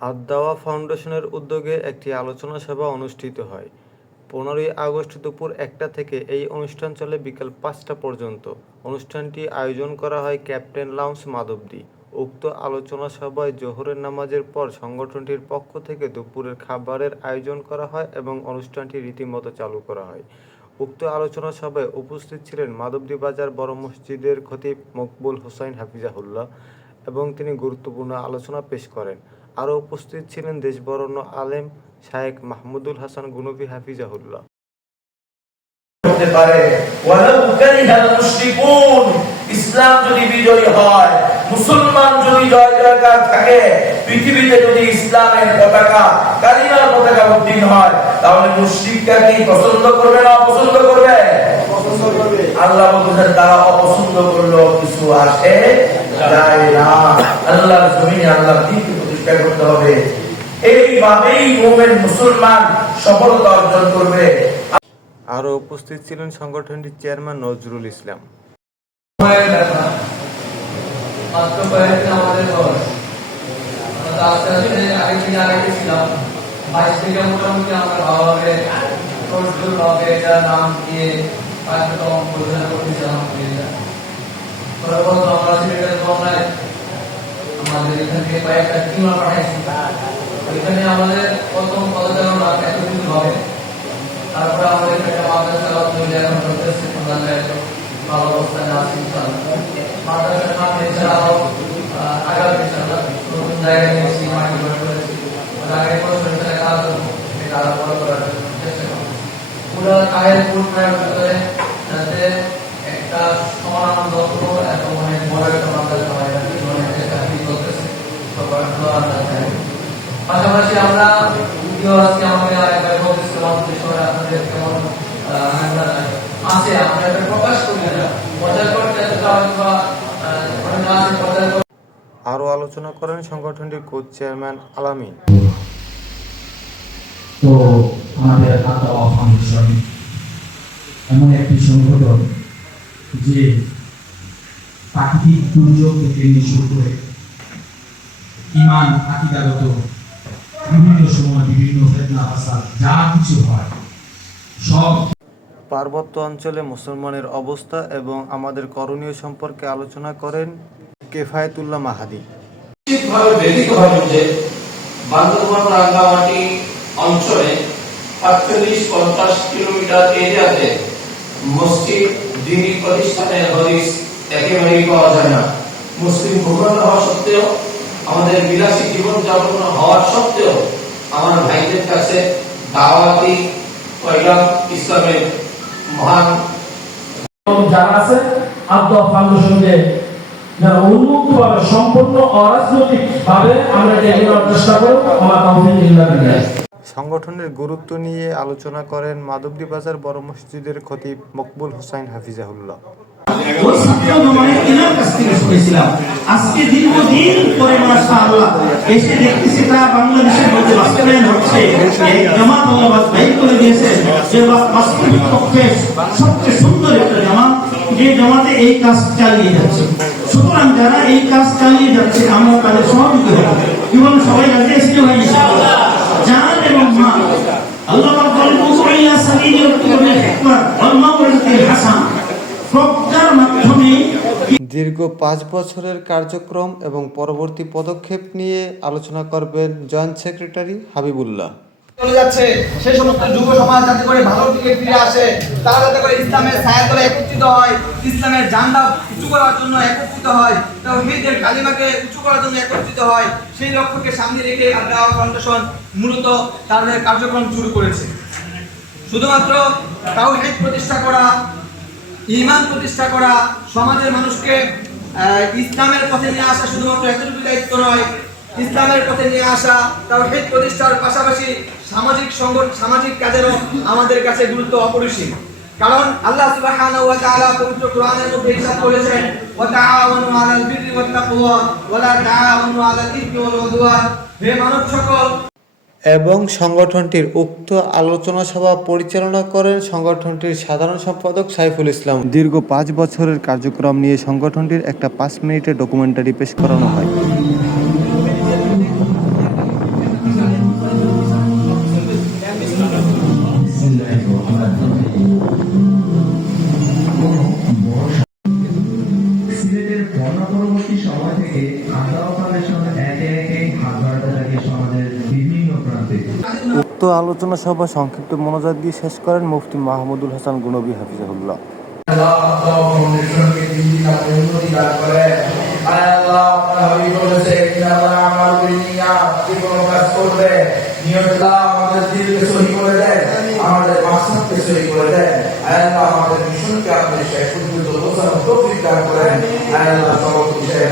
আদ-দাওয়া ফাউন্ডেশনের উদ্যোগে একটি আলোচনা সভা অনুষ্ঠিত হয়। 15ই আগস্ট দুপুর 1টা থেকে এই অনুষ্ঠান চলে বিকাল 5টা পর্যন্ত। অনুষ্ঠানটি আয়োজন করা হয় ক্যাপ্টেন লাউঞ্জ মাধবদী। উক্ত আলোচনা সভায় জোহরের নামাজের পর সংগঠনটির পক্ষ থেকে দুপুরের খাবারের আয়োজন করা হয় এবং অনুষ্ঠানটি রীতিমতো চালু করা হয়। উক্ত আলোচনা সভায় উপস্থিত ছিলেন মাধবদী বাজার বড় মসজিদের খতিব মকবুল হোসাইন হাফিজাহুল্লাহ এবং তিনি গুরুত্বপূর্ণ আলোচনা পেশ করেন। আরও উপস্থিত ছিলেন দেশবরেণ্য আলেম শায়েখ মাহমুদুল হাসান গুনবী হাফিজাহুল্লাহ। হতে পারে ওয়ালাউ কারিহাল মুশরিকুন, ইসলাম যদি বিজয়ী হয়, মুসলমান যদি জয়জয়কার থাকে, পৃথিবীতে যদি ইসলামের পতাকা কালিমার পতাকা উত্তীর্ণ হয়, তাহলে মুশরিকরা কি পছন্দ করবে না অপছন্দ করবে? পছন্দ করবে। আল্লাহ বলেন তারা অপছন্দ করলেও কিছু আসে যায় না। আল্লাহর জমিনে আল্লাহর দ্বীনকে প্রতিষ্ঠা করতে হবে। এইভাবেই মুমিন মুসলমান সফলতা অর্জন করবে। আরও উপস্থিত ছিলেন সংগঠনটির চেয়ারম্যান নজরুল ইসলাম। মাত্র কয়েকদিন আমাদের বয়স, আমরা আস্তে আস্তে আরেকদিন আরেকটি ছিলাম 22 থেকে মোটামুটি আমরা ভালোভাবে ভাবে এটা নাম দিয়ে কার্যক্রম পরিচালনা করতেছিলাম। পরবর্তী আমরা সিলেটের বন্যায় আমাদের এখান থেকে কয়েকটা টিম পাঠাইছি। এখানে আমাদের প্রথম পদচারণা একত্রিত হবে, তারপরে আমাদের একটা মাদ্রাসা তৈরি এখন করতেছে, ভালো অবস্থানে আছে মাদ্রাসার নাম এছাড়াও আগামী ইনশাআল্লাহ নতুন জায়গায় নিয়েছি, মাটি ঘর করেছি, আগামী বছর এখানে কাজ এটা আরো বড় করার চেষ্টা করবো। পুরো কায়ের পূর্ণায়ের ভিতরে যাতে একটা সমানন্দ এবং অনেক বড় একটা মাদ্রাসা হয়, অনেক চেষ্টা করতেছে। পাশাপাশি আমরা আজকে আমাকে আরেকবার বলতেছিলাম যে সময় আপনাদের কেমন আছে, আমরা এটা প্রকাশ করি না, মজা করতে আরও আলোচনা করেন সংগঠনটির কোচ চেয়ারম্যান আলামিন। তো আমাদের আদ-দাওয়া ফাউন্ডেশন এমন একটি সংগঠন যে প্রাকৃতিক দুর্যোগ থেকে শুরু করে ঈমান আকীদাগত বিভিন্ন সময় বিভিন্ন ফিতনা ফাসাদ যা কিছু হয় সব পার্বত্য অঞ্চলে মুসলমানের অবস্থা এবং আমাদের করণীয় সম্পর্কে আলোচনা করেন কেফায়েতুল্লাহ মাহাদি। বান্দরবান রাঙ্গামাটি অঞ্চলে ৪৫-৫০ কিলোমিটার এরিয়াতে মসজিদ দিনী প্রতিষ্ঠানের হদিস একেবারেই পাওয়া যায় না। মুসলিম ভূখণ্ড হওয়া সত্ত্বেও, আমাদের বিলাসী জীবনযাপন হওয়ার সত্ত্বেও আমার ভাইদের কাছে দাওয়াতি পয়গাম ইসলামের মহান যারা আছে আদ-দাওয়া ফাউন্ডেশনকে যারা উন্মুক্তভাবে সম্পূর্ণ অরাজনৈতিক ভাবে আমরা এগিয়ে চেষ্টা করব। আমার তাওফীক ইল্লা বিল্লাহ। সংগঠনের গুরুত্ব নিয়ে আলোচনা করেন মাধবদী বাজার বড় মসজিদের খতিব মকবুল হোসাইন হাফিজাহুল্লাহ। ওই ছাত্র জমায়েত এনার কাছ থেকে শুনেছিলাম, আজকে দীর্ঘদিন পরে মাশাআল্লাহ এসে দেখতেছি তা বাংলাদেশের মধ্যে বাস্তবায়ন হচ্ছে। জামাত আল্লাহ বাস্তবায়ন করে দিয়েছে যে বাস্তবিক পক্ষে সবচেয়ে সুন্দর একটা জামাত, যে জামাতে এই কাজ চালিয়ে যাচ্ছে। সুতরাং যারা এই কাজ চালিয়ে যাচ্ছে আমরা তাদের সহযোগী হব এবং সবাই রাজি আছি ভাই ইনশাআল্লাহ। জান এবং মা আল্লাহ পাক বলেন উসুইয়া সাবিলিল হিকমা ওয়াল মাউইজাতিল হাসানা। দীর্ঘ 5 বছরের কার্যক্রম এবং পরবর্তী পদক্ষেপ নিয়ে আলোচনা করবেন জয়েন্ট সেক্রেটারি হাবিবুল্লাহ। চলে যাচ্ছে সেই সমস্ত যুব সমাজ যাতে করে ভালোর দিকে ফিরে আসে, তারা যাতে করে ইসলামের ছায়ার তলে একত্রিত হয়, ইসলামের ঝান্ডা উঁচু করার জন্য একত্রিত হয়, তাওহীদের কালিমাকে উঁচু করার জন্য একত্রিত হয়, সেই লক্ষ্যকে সামনে রেখে আদ-দাওয়া ফাউন্ডেশন মূলত তাদের কার্যক্রম শুরু করেছে। শুধুমাত্র তাওহীদ প্রতিষ্ঠা করা, ঈমান প্রতিষ্ঠা করা, সমাজের মানুষকে ইসলামের পথে নিয়ে আসা শুধুমাত্র এতটুকু দায়িত্ব নয়, ইসলামের পথে নিয়ে আসা তাওহীদ প্রতিষ্ঠার পাশাপাশি সামাজিক কাজেরও আমাদের কাছে গুরুত্ব অপরিসীম। কারণ আল্লাহ সুবহানাহু ওয়া তাআলা পবিত্র কোরআনের মধ্যে ইরশাদ করেছেন, ওয়া তাআওয়ানু আলাল বিররি ওয়াত তাকওয়া ওয়া লা তাআওয়ানু আলাল ইসমি ওয়াল উদওয়ান। হে মানব সকল। এবং সংগঠনটির উক্ত আলোচনা সভা পরিচালনা করেন সংগঠনটির সাধারণ সম্পাদক সাইফুল ইসলাম। দীর্ঘ 5 বছরের কার্যক্রম নিয়ে সংগঠনটির একটা 5 মিনিটের ডকুমেন্টারি পেশ করানো হয়। আল্লাহ ফাউন্ডেশন একে একে হাত বাড়াতে থাকে সমাজের বিভিন্ন প্রান্তে। উক্ত আলোচনা সভা সংক্ষিপ্ত মোনাজাত দিয়ে শেষ করেন মুফতি মাহমুদুল হাসান গনবী হাফিজাহুল্লাহ। আল্লাহ ফাউন্ডেশনকে দিন দিন আপনি উন্নতি দান করেন। আল্লাহ আপনার হাবিব বলেছে ইন্নাল্লাহ আমাল বিনিয়াত, যে কোনো কাজ করবে নিয়তটা আমাদের দিলকে সহি করে দেন, আমাদের মাকসাদকে সহি করে দেন। আল্লাহ আমাদের মিশনকে আপনি শেষ পর্যন্ত পৌঁছানোর তৌফিক দান করেন। আল্লাহ সকল বিষয়ে